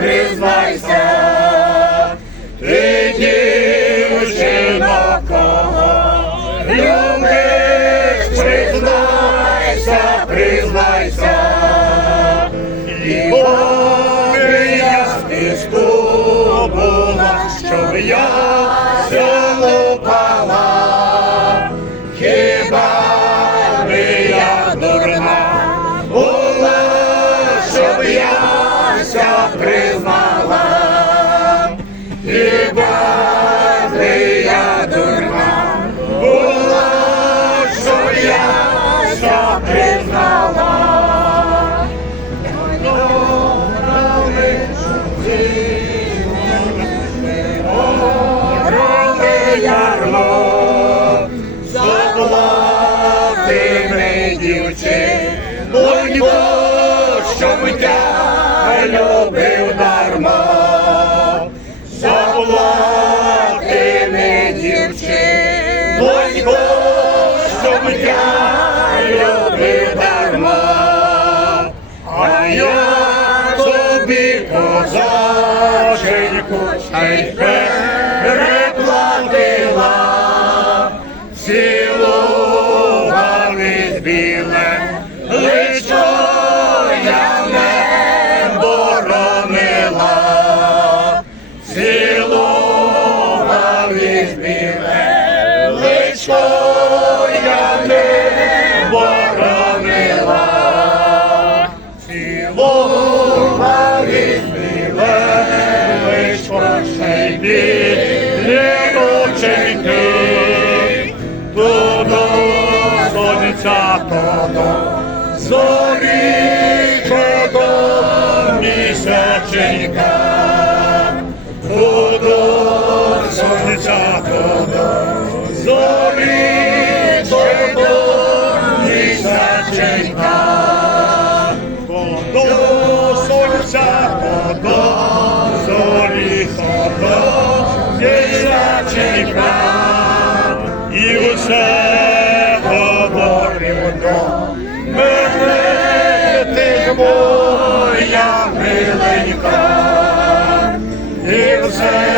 признайся, ти дівчина кого любиш, признайся, признайся, і я з була, щоб я залупала, хіба би я дурна була, щоб я ся заплати дівчи, будь-бо, щоб я любив дарма. Заплати мені дівчи, будь-бо, щоб я любив дарма. А я тобі козаченьку, ай біле, личко не боронила. Цілувались біле, личко ще й білі оченьки, Туду сонця, місяченька, сонця, туду зорі, місяченька. До до зорі, до місяченька. І усе говорив мене, ти моя миленька. І все